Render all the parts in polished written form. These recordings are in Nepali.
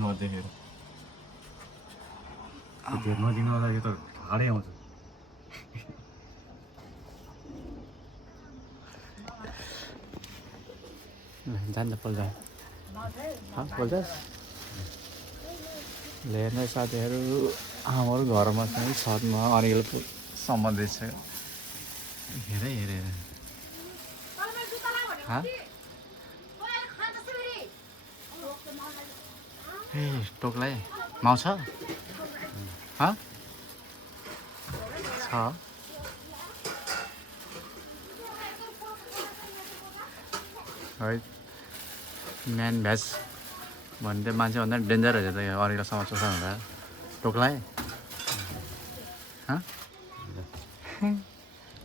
नदेखेर त्यो नदिन होला यो त हाडै आउँछ जान्छ पोल्दा पोल्छस् हेर्ने साथीहरू हाम्रो घरमा चाहिँ छतमा अरियल सम्बन्धित छ हेरे हेरे ए टोक्लाई माउ छ छ है म्यान भ्यास भन्ने मान्छे भन्दा डेन्जर रहेछ त यो अरूलाई चोसा हुँदा टोक्लाई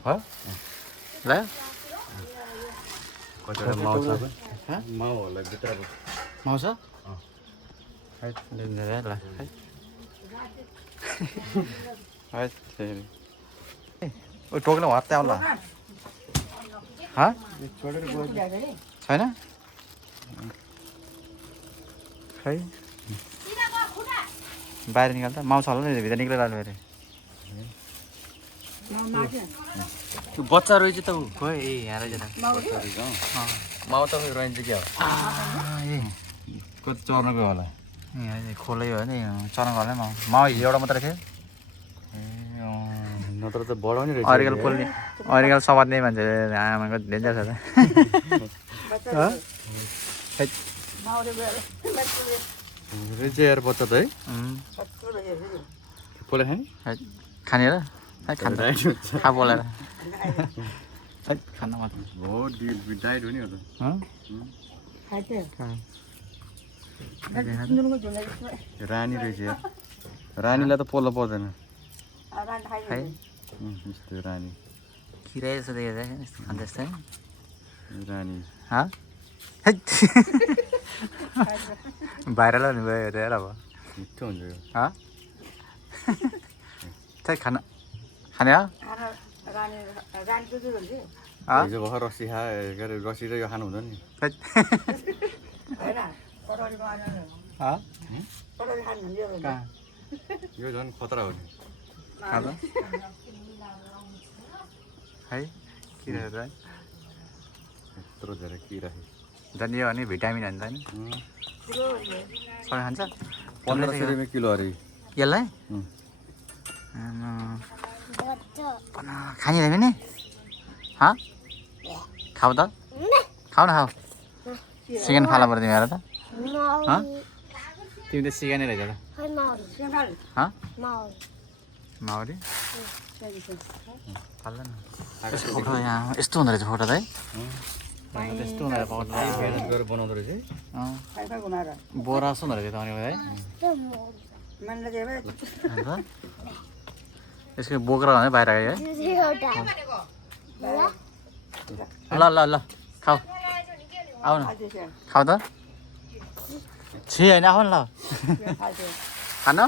हो ल कतिवटा माउ छ माउ होला भित्रको माउ छ है डेन्जर ल है ओ टोक्लाई हत्या होला छैन खै बाहिर निकाल्छ माउ छ होला नि भित्र निक्लेर अरे त्यो बच्चा रहेछ त ऊ खोइ ए यहाँ रहेछ माउ त खोइ रहन्छ क्या हो कति चर्नको होला यहाँ खोलै हो नि चर्नको होला माउ माउ हिजो एउटा मात्रै थियो नत्र त बढाउने रहेछ अरिकल पोल्ने अरिकल सवाद्ने मान्छे आमाको डेन्जर छ रहेछ यार बच्चा त है पोले खाने र खान्छ खा बोलेर खाना मात्र हो डाइट हो नि रानी रहेछ यार रानीलाई त पोल्नु पर्दैन है यस्तो रानी किरा जस्तो देखेको छ यस्तो खान्छ यस्तै रानी भाइरल हुने भयो हेरेर अब मिठो हुन्छ यो त्यही खाना खाने हो हिजो भर्खर रक्सी खाए के अरे रक्सी र यो खानु हुँदैन नि यो झन् खतरा हो नि है किराहरू है यत्रो धेरै किरा झन् यो अनि भिटामिन हुन्छ नि सबै खान्छ 1500 रुपियाँ किलो अरे यसलाई खाने नि खाऊ त खाऊ न खाऊ चिकन फाला पर्छ तिमीहरू त तिमी त सिकानै रहेछ त माउरी फाल्दैन फोटो यहाँ यस्तो हुँदो रहेछ फोटो त है यस्तो हुँदो रहेछ फोटो गरेर बनाउँदो रहेछ बोरा जस्तो हुँदो रहेछ त है यसको बोक्रा भने बाहिर आयो है ल ल ल खाऊ आऊ न खाऊ त छि होइन आऊ न ल खानु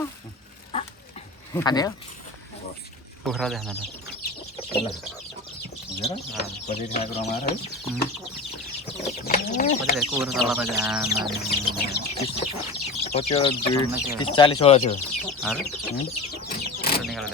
खाने हो कुखुरा चाहिँ खानु त कति खाएको रमाएर है कति कुखुरा चल्ला त कतिवटा 30-40 वटा थियो निकालेर